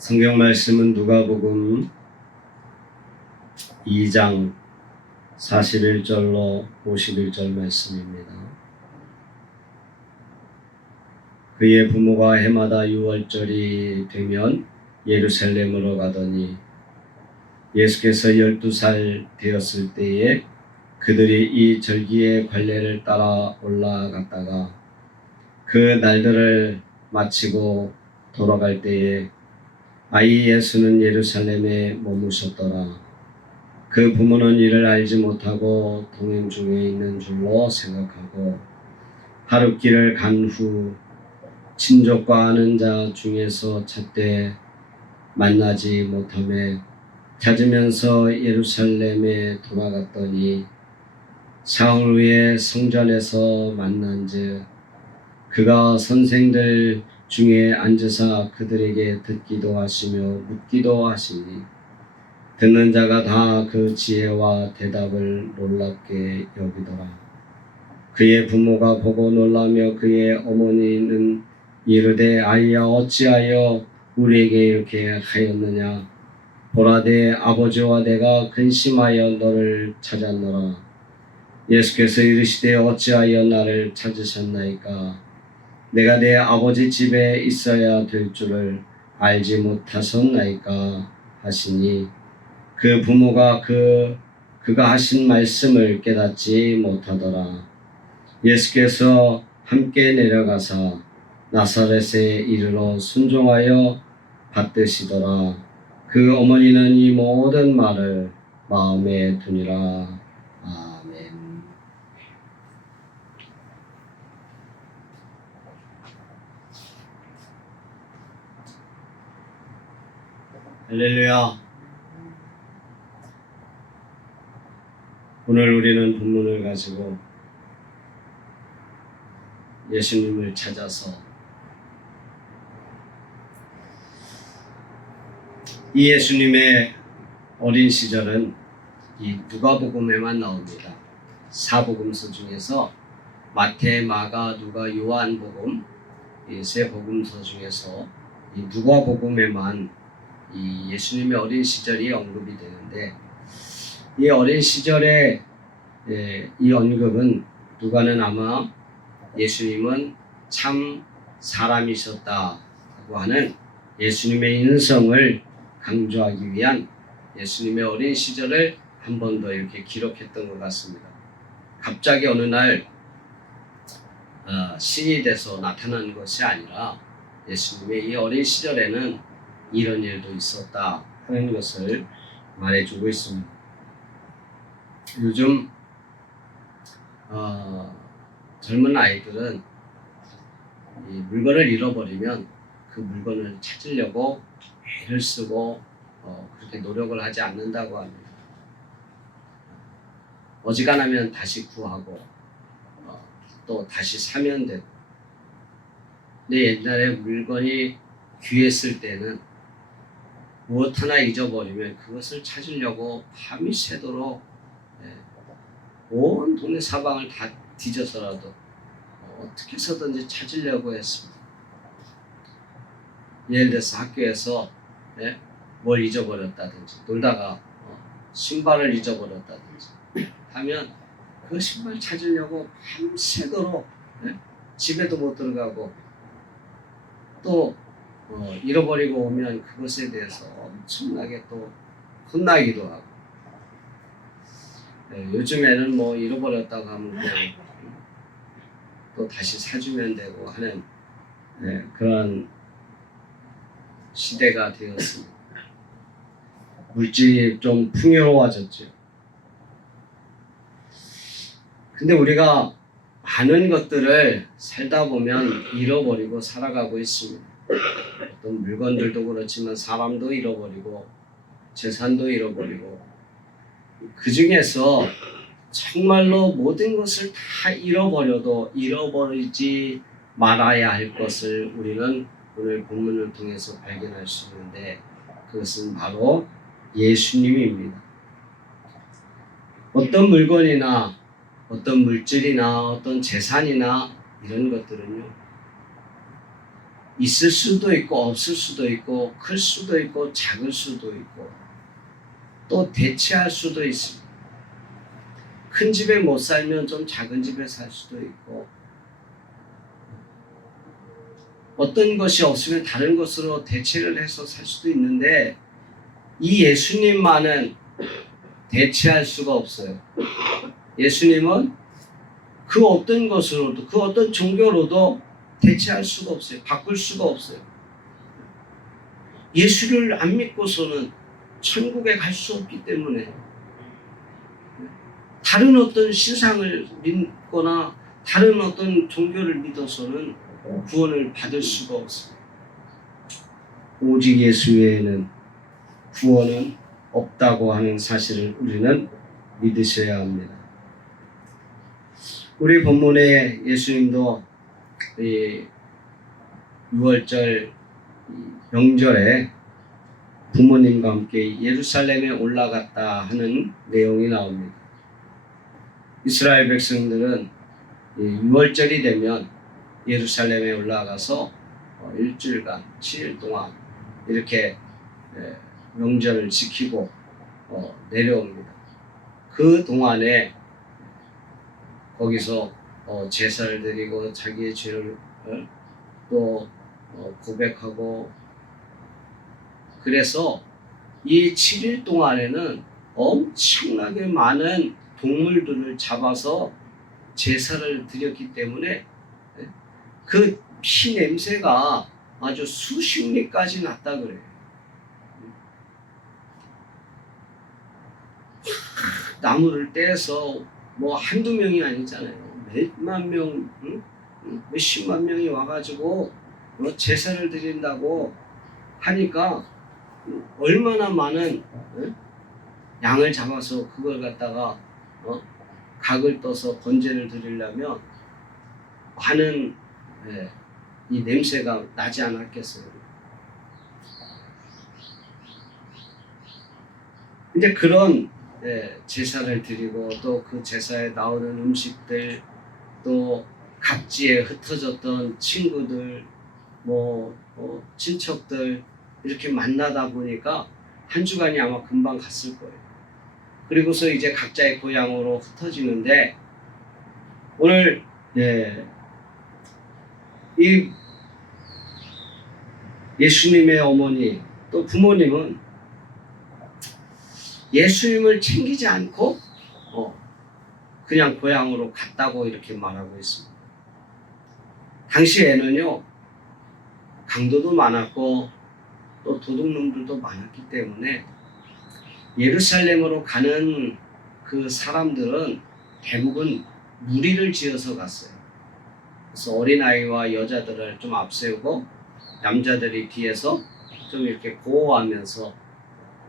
성경 말씀은 누가복음 2장 41절로 51절 말씀입니다. 그의 부모가 해마다 6월절이 되면 예루살렘으로 가더니 예수께서 12살 되었을 때에 그들이 이 절기의 관례를 따라 올라갔다가 그 날들을 마치고 돌아갈 때에 아이 예수는 예루살렘에 머무셨더라. 그 부모는 이를 알지 못하고 동행 중에 있는 줄로 생각하고 하룻길을 간 후 친족과 아는 자 중에서 찾되 만나지 못하매 찾으면서 예루살렘에 돌아갔더니 사흘 후에 성전에서 만난즉 그가 선생들 중에 앉으사 그들에게 듣기도 하시며 묻기도 하시니 듣는 자가 다 그 지혜와 대답을 놀랍게 여기더라. 그의 부모가 보고 놀라며 그의 어머니는 이르되 아이야 어찌하여 우리에게 이렇게 하였느냐. 보라 내 아버지와 내가 근심하여 너를 찾았노라. 예수께서 이르시되 어찌하여 나를 찾으셨나이까. 내가 내 아버지 집에 있어야 될 줄을 알지 못하셨나이까 하시니 그 부모가 그가 하신 말씀을 깨닫지 못하더라. 예수께서 함께 내려가사 나사렛에 이르러 순종하여 받드시더라. 그 어머니는 이 모든 말을 마음에 두니라. 아멘. 할렐루야. 오늘 우리는 본문을 가지고 예수님을 찾아서 이 예수님의 어린 시절은 이 누가복음에만 나옵니다. 사복음서 중에서 마태, 마가, 누가, 요한복음 이 세 복음서 중에서 이 누가복음에만 이 예수님의 어린 시절이 언급이 되는데 이 어린 시절의 이 언급은 누가는 아마 예수님은 참 사람이셨다고 하는 예수님의 인성을 강조하기 위한 예수님의 어린 시절을 한 번 더 이렇게 기록했던 것 같습니다. 갑자기 어느 날 신이 돼서 나타난 것이 아니라 예수님의 이 어린 시절에는 이런 일도 있었다 하는 것을 말해주고 있습니다. 요즘 젊은 아이들은 이 물건을 잃어버리면 그 물건을 찾으려고 애를 쓰고 그렇게 노력을 하지 않는다고 합니다. 어지간하면 다시 구하고 또 다시 사면 되고. 근데 옛날에 물건이 귀했을 때는 무엇 하나 잊어버리면 그것을 찾으려고 밤이 새도록 온 동네 사방을 다 뒤져서라도 어떻게 해서든지 찾으려고 했습니다. 예를 들어서 학교에서 뭘 잊어버렸다든지 놀다가 신발을 잊어버렸다든지 하면 그 신발 찾으려고 밤새도록 집에도 못 들어가고 또 잃어버리고 오면 그것에 대해서 엄청나게 또 혼나기도 하고 요즘에는 뭐 잃어버렸다고 하면 그냥 또 다시 사주면 되고 하는 그런 시대가 되었습니다. 물질이 좀 풍요로워졌죠. 근데 우리가 많은 것들을 살다 보면 잃어버리고 살아가고 있습니다. 어떤 물건들도 그렇지만 사람도 잃어버리고 재산도 잃어버리고 그 중에서 정말로 모든 것을 다 잃어버려도 잃어버리지 말아야 할 것을 우리는 오늘 본문을 통해서 발견할 수 있는데 그것은 바로 예수님입니다. 어떤 물건이나 어떤 물질이나 어떤 재산이나 이런 것들은요 있을 수도 있고 없을 수도 있고 클 수도 있고 작을 수도 있고 또 대체할 수도 있습니다. 큰 집에 못 살면 좀 작은 집에 살 수도 있고 어떤 것이 없으면 다른 것으로 대체를 해서 살 수도 있는데 이 예수님만은 대체할 수가 없어요. 예수님은 그 어떤 것으로도 그 어떤 종교로도 대체할 수가 없어요. 바꿀 수가 없어요. 예수를 안 믿고서는 천국에 갈 수 없기 때문에 다른 어떤 신상을 믿거나 다른 어떤 종교를 믿어서는 구원을 받을 수가 없습니다. 오직 예수 외에는 구원은 없다고 하는 사실을 우리는 믿으셔야 합니다. 우리 본문에 예수님도 6월절 명절에 부모님과 함께 예루살렘에 올라갔다 하는 내용이 나옵니다. 이스라엘 백성들은 6월절이 되면 예루살렘에 올라가서 일주일간 7일 동안 이렇게 명절을 지키고 내려옵니다. 그 동안에 거기서 제사를 드리고 자기의 죄를 또 고백하고 그래서 이 7일 동안에는 엄청나게 많은 동물들을 잡아서 제사를 드렸기 때문에 그 피 냄새가 아주 수십 리까지 났다 그래요. 나무를 떼서 뭐 한두 명이 아니잖아요. 몇만 명, 몇십만 명이 와가지고 제사를 드린다고 하니까 얼마나 많은 양을 잡아서 그걸 갖다가 각을 떠서 번제를 드리려면 많은 이 냄새가 나지 않았겠어요. 이제 그런 제사를 드리고 또 그 제사에 나오는 음식들 또 각지에 흩어졌던 친구들 친척들 이렇게 만나다 보니까 한 주간이 아마 금방 갔을 거예요. 그리고서 이제 각자의 고향으로 흩어지는데 오늘 이 예수님의 어머니 또 부모님은 예수님을 챙기지 않고 그냥 고향으로 갔다고 이렇게 말하고 있습니다. 당시에는요 강도도 많았고 또 도둑놈들도 많았기 때문에 예루살렘으로 가는 그 사람들은 대부분 무리를 지어서 갔어요. 그래서 어린아이와 여자들을 좀 앞세우고 남자들이 뒤에서 좀 이렇게 보호하면서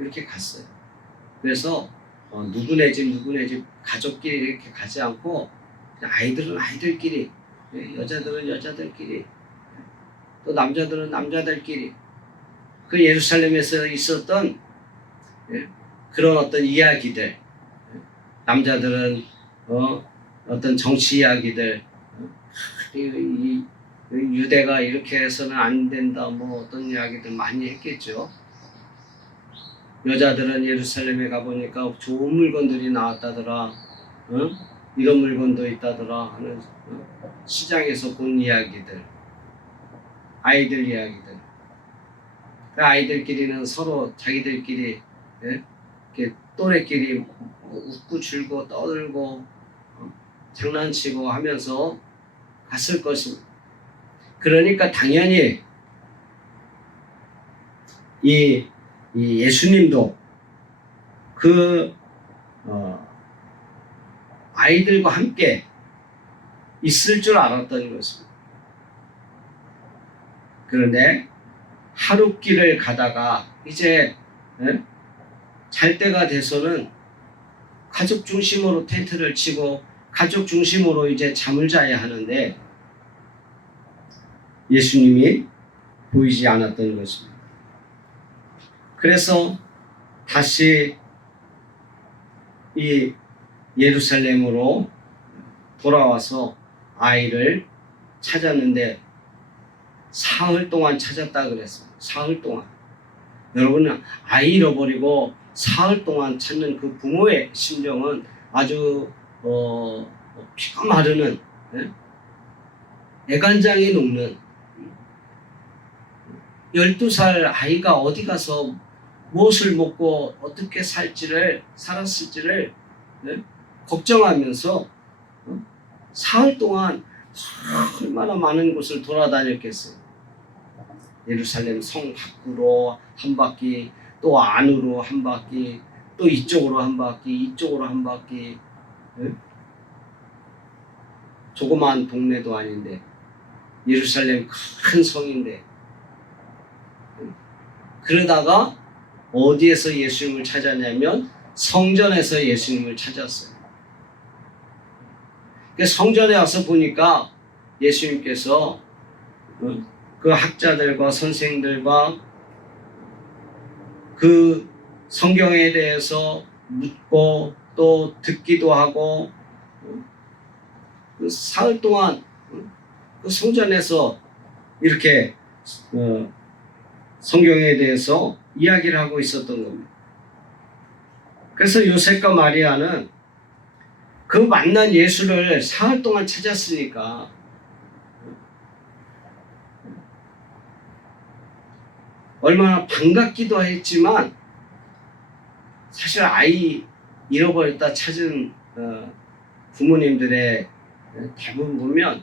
이렇게 갔어요. 그래서 누구네 집 가족끼리 이렇게 가지 않고 그냥 아이들은 아이들끼리 여자들은 여자들끼리 또 남자들은 남자들끼리 그 예루살렘에서 있었던 그런 어떤 이야기들 남자들은 어떤 정치 이야기들 이 유대가 이렇게 해서는 안 된다 뭐 어떤 이야기들 많이 했겠죠. 여자들은 예루살렘에 가보니까 좋은 물건들이 나왔다더라. 이런 물건도 있다더라 하는 시장에서 본 이야기들 아이들 이야기들 그 아이들끼리는 서로 자기들끼리 이렇게 또래끼리 웃고 줄고 떠들고 장난치고 하면서 갔을 것입니다. 그러니까 당연히 이 예수님도 그 아이들과 함께 있을 줄 알았던 것입니다. 그런데 하룻길을 가다가 이제 잘 때가 돼서는 가족 중심으로 텐트를 치고 가족 중심으로 이제 잠을 자야 하는데 예수님이 보이지 않았던 것입니다. 그래서 다시 이 예루살렘으로 돌아와서 아이를 찾았는데 사흘 동안 찾았다 그랬어요. 사흘 동안. 여러분은 아이 잃어버리고 사흘 동안 찾는 그 부모의 심정은 아주 피가 마르는, 애간장이 녹는, 12살 아이가 어디 가서 무엇을 먹고 어떻게 살았을지를 걱정하면서 사흘 동안 얼마나 많은 곳을 돌아다녔겠어요. 예루살렘 성 밖으로 한 바퀴, 또 안으로 한 바퀴, 또 이쪽으로 한 바퀴, 이쪽으로 한 바퀴. 조그마한 동네도 아닌데, 예루살렘 큰 성인데, 그러다가 어디에서 예수님을 찾았냐면 성전에서 예수님을 찾았어요. 성전에 와서 보니까 예수님께서 그 학자들과 선생들과 그 성경에 대해서 묻고 또 듣기도 하고 그 사흘 동안 그 성전에서 이렇게 성경에 대해서 이야기를 하고 있었던 겁니다. 그래서 요셉과 마리아는 그 만난 예수를 사흘 동안 찾았으니까 얼마나 반갑기도 했지만, 사실 아이 잃어버렸다 찾은 부모님들의 대부분 보면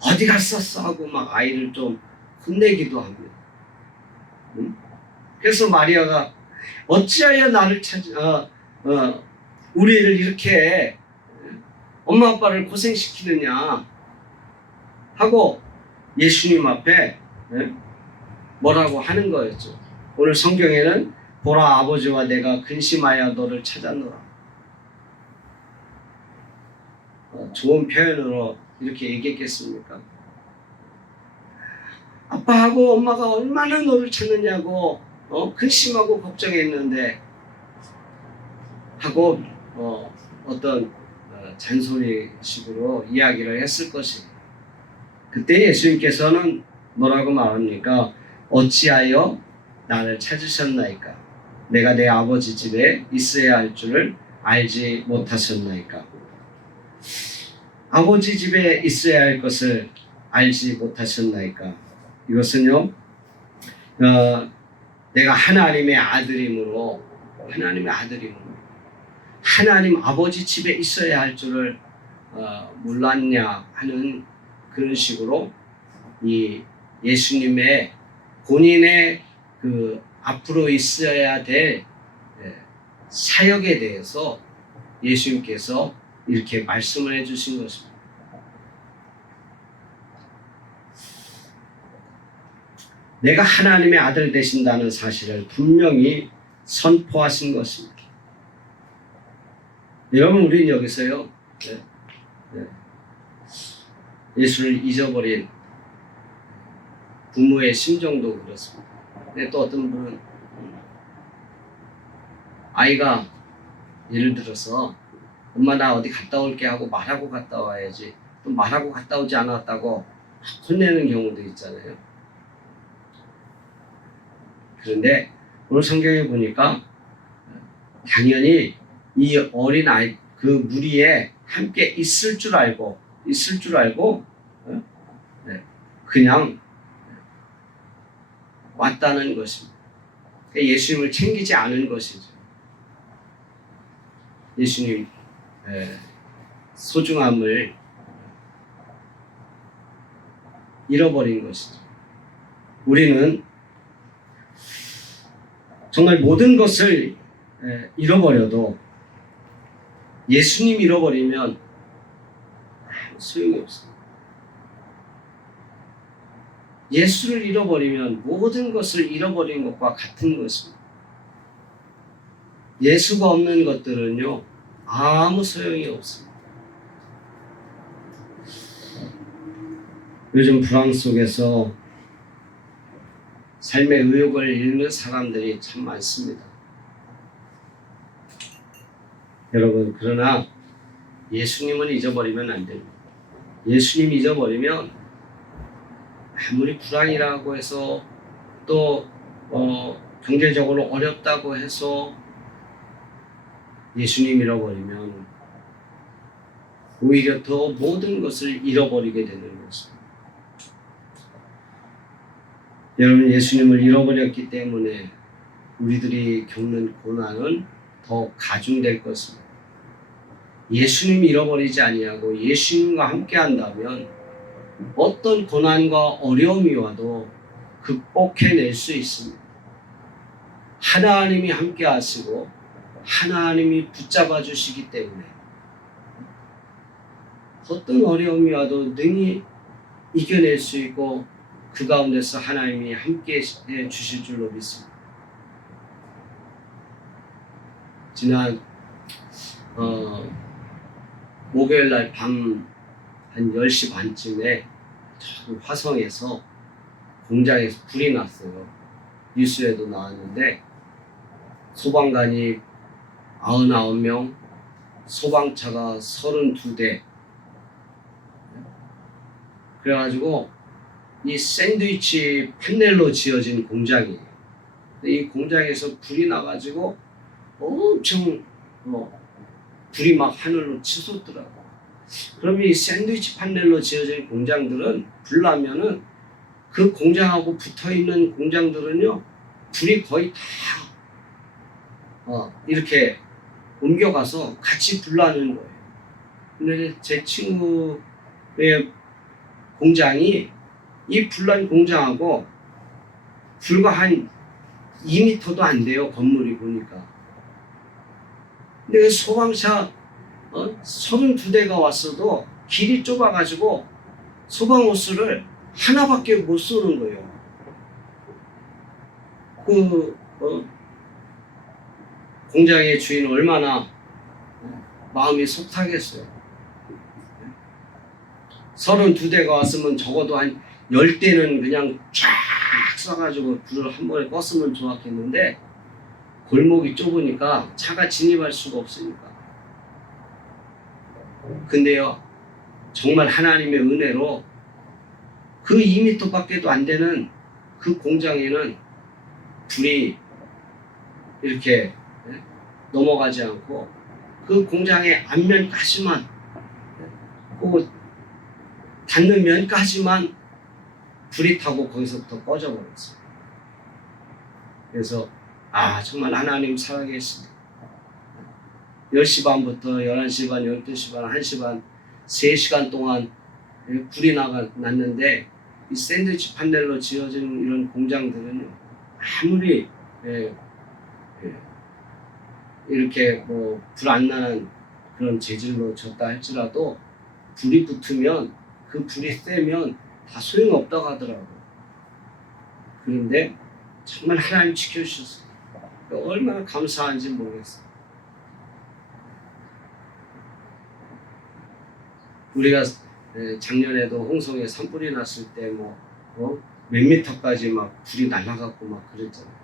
어디 갔었어 하고 막 아이를 좀 혼내기도 합니다. 그래서 마리아가 어찌하여 나를 우리 애를 이렇게 엄마 아빠를 고생시키느냐 하고 예수님 앞에 뭐라고 하는 거였죠. 오늘 성경에는 보라, 아버지와 내가 근심하여 너를 찾았노라. 좋은 표현으로 이렇게 얘기했겠습니까? 아빠하고 엄마가 얼마나 너를 찾느냐고 근심하고 걱정했는데 하고 어떤 잔소리식으로 이야기를 했을 것입니다. 그때 예수님께서는 뭐라고 말합니까? 어찌하여 나를 찾으셨나이까? 내가 내 아버지 집에 있어야 할 줄을 알지 못하셨나이까? 아버지 집에 있어야 할 것을 알지 못하셨나이까? 이것은요, 내가 하나님의 아들이므로 하나님 아버지 집에 있어야 할 줄을 몰랐냐 하는 그런 식으로 이 예수님의 본인의 그 앞으로 있어야 될 사역에 대해서 예수님께서 이렇게 말씀을 해주신 것입니다. 내가 하나님의 아들 되신다는 사실을 분명히 선포하신 것입니다. 여러분, 우리는 여기서요, 예수를 잊어버린 부모의 심정도 그렇습니다. 근데 또 어떤 분은 아이가 예를 들어서 엄마 나 어디 갔다 올게 하고 말하고 갔다 와야지, 또 말하고 갔다 오지 않았다고 혼내는 경우도 있잖아요. 그런데 오늘 성경에 보니까 당연히 이 어린 아이 그 무리에 함께 있을 줄 알고 그냥 왔다는 것입니다. 예수님을 챙기지 않은 것이죠. 예수님 소중함을 잃어버린 것이죠. 우리는 정말 모든 것을 잃어버려도 예수님 잃어버리면 소용이 없습니다. 예수를 잃어버리면 모든 것을 잃어버린 것과 같은 것입니다. 예수가 없는 것들은요, 아무 소용이 없습니다. 요즘 불황 속에서 삶의 의욕을 잃는 사람들이 참 많습니다. 여러분, 그러나 예수님은 잊어버리면 안 됩니다. 예수님 잊어버리면 아무리 불안이라고 해서 또 경제적으로 어렵다고 해서 예수님 잃어버리면 오히려 더 모든 것을 잃어버리게 되는 것입니다. 여러분, 예수님을 잃어버렸기 때문에 우리들이 겪는 고난은 더 가중될 것입니다. 예수님 잃어버리지 아니하고 예수님과 함께 한다면 어떤 고난과 어려움이 와도 극복해낼 수 있습니다. 하나님이 함께 하시고 하나님이 붙잡아 주시기 때문에 어떤 어려움이 와도 능히 이겨낼 수 있고 그 가운데서 하나님이 함께 해 주실 줄로 믿습니다. 지난 목요일날 밤 한 10시 반쯤에 화성에서 공장에서 불이 났어요. 뉴스에도 나왔는데 소방관이 99명, 소방차가 32대. 그래가지고 이 샌드위치 판넬로 지어진 공장이에요. 이 공장에서 불이 나가지고 엄청 불이 막 하늘로 치솟더라고요. 그럼 이 샌드위치 판넬로 지어진 공장들은 불 나면은 그 공장하고 붙어있는 공장들은요 불이 거의 다 이렇게 옮겨가서 같이 불 나는 거예요. 근데 제 친구의 공장이 이 불난 공장하고 불과 한 2m도 안 돼요. 건물이 보니까. 근데 그 소방차 32대가 왔어도 길이 좁아가지고 소방호스를 하나밖에 못 쏘는 거예요. 공장의 주인은 얼마나 마음이 속상했어요. 32대가 왔으면 적어도 한 10대는 그냥 쫙 쏴가지고 불을 한 번에 껐으면 좋았겠는데 골목이 좁으니까 차가 진입할 수가 없으니까. 근데요, 정말 하나님의 은혜로 그 2m밖에도 안 되는 그 공장에는 불이 이렇게 넘어가지 않고 그 공장의 앞면까지만, 그 닿는 면까지만 불이 타고 거기서부터 꺼져버렸어요. 그래서 정말 하나님 살아계십니다. 10시 반부터 11시 반, 12시 반, 1시 반 3시간 동안 불이 났는데 이 샌드위치 판넬로 지어진 이런 공장들은요 아무리 이렇게 불 안 나는 그런 재질로 졌다 할지라도 불이 붙으면 그 불이 세면 다 소용없다고 하더라고요. 그런데 정말 하나님 지켜주셨어요. 얼마나 감사한지 모르겠어요. 우리가 작년에도 홍성에 산불이 났을 때 몇 미터까지 막 불이 날아갔고 막 그랬잖아요.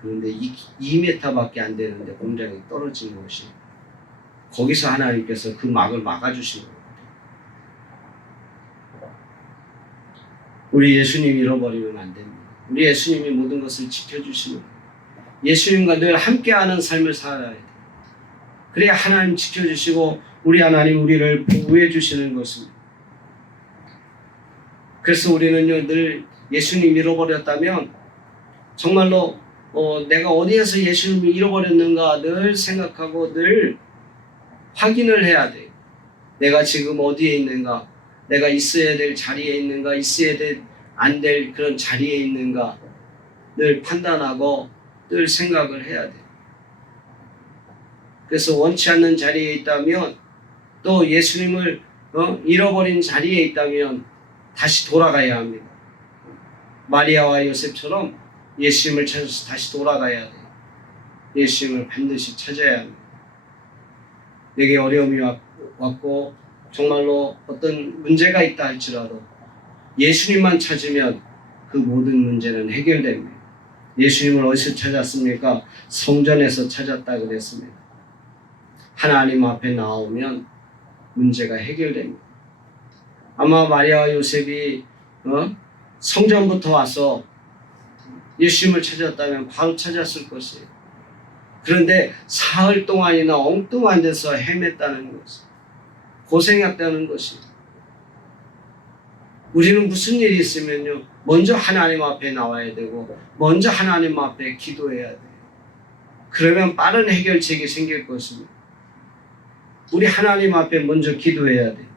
그런데 2m밖에 안 되는데 공장이 떨어진 것이, 거기서 하나님께서 그 막을 막아주신 거예요. 우리 예수님 잃어버리면 안 됩니다. 우리 예수님이 모든 것을 지켜주시는 거예요. 예수님과 늘 함께하는 삶을 살아야 돼요. 그래야 하나님 지켜주시고 우리 하나님 우리를 보호해 주시는 것입니다. 그래서 우리는요 늘 예수님 잃어버렸다면 정말로 내가 어디에서 예수님을 잃어버렸는가 늘 생각하고 늘 확인을 해야 돼요. 내가 지금 어디에 있는가, 내가 있어야 될 자리에 있는가, 있어야 안 될 그런 자리에 있는가 늘 판단하고 늘 생각을 해야 돼요. 그래서 원치 않는 자리에 있다면, 또 예수님을 잃어버린 자리에 있다면 다시 돌아가야 합니다. 마리아와 요셉처럼 예수님을 찾아서 다시 돌아가야 돼요. 예수님을 반드시 찾아야 합니다. 내게 어려움이 왔고 정말로 어떤 문제가 있다 할지라도 예수님만 찾으면 그 모든 문제는 해결됩니다. 예수님을 어디서 찾았습니까? 성전에서 찾았다 그랬습니다. 하나님 앞에 나오면 문제가 해결됩니다. 아마 마리아와 요셉이 성전부터 와서 예수님을 찾았다면 바로 찾았을 것이에요. 그런데 사흘 동안이나 엉뚱한 데서 헤맸다는 것이, 고생했다는 것이. 우리는 무슨 일이 있으면요, 먼저 하나님 앞에 나와야 되고 먼저 하나님 앞에 기도해야 돼요. 그러면 빠른 해결책이 생길 것입니다. 우리 하나님 앞에 먼저 기도해야 돼요.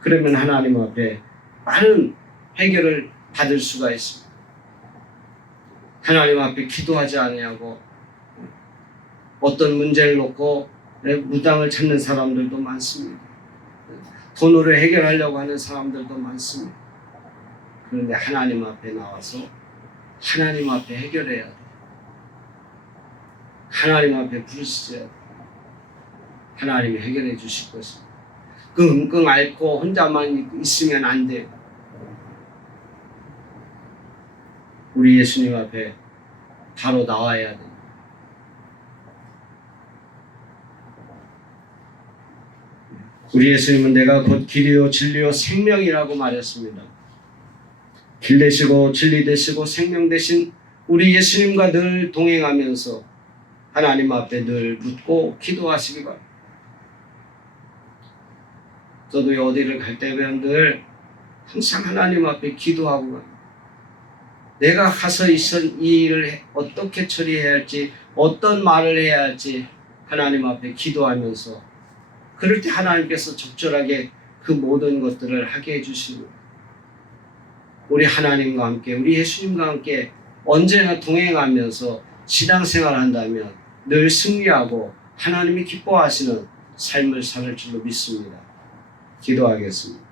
그러면 하나님 앞에 빠른 해결을 받을 수가 있습니다. 하나님 앞에 기도하지 않냐고 어떤 문제를 놓고 무당을 찾는 사람들도 많습니다. 돈으로 해결하려고 하는 사람들도 많습니다. 그런데 하나님 앞에 나와서 하나님 앞에 해결해야 돼요. 하나님 앞에 부르셔야 돼요. 하나님이 해결해 주실 것입니다. 끙끙 앓고 혼자만 있으면 안 돼요. 우리 예수님 앞에 바로 나와야 돼요. 우리 예수님은 내가 곧 길이요 진리요 생명이라고 말했습니다. 길 되시고 진리 되시고 생명 되신 우리 예수님과 늘 동행하면서 하나님 앞에 늘 묻고 기도하시기 바랍니다. 저도 어디를 갈 때면 늘 항상 하나님 앞에 기도하고 갑니다. 내가 가서 이 일을 어떻게 처리해야 할지, 어떤 말을 해야 할지 하나님 앞에 기도하면서, 그럴 때 하나님께서 적절하게 그 모든 것들을 하게 해주시고, 우리 하나님과 함께 우리 예수님과 함께 언제나 동행하면서 신앙생활을 한다면 늘 승리하고 하나님이 기뻐하시는 삶을 살 줄로 믿습니다. 기도하겠습니다.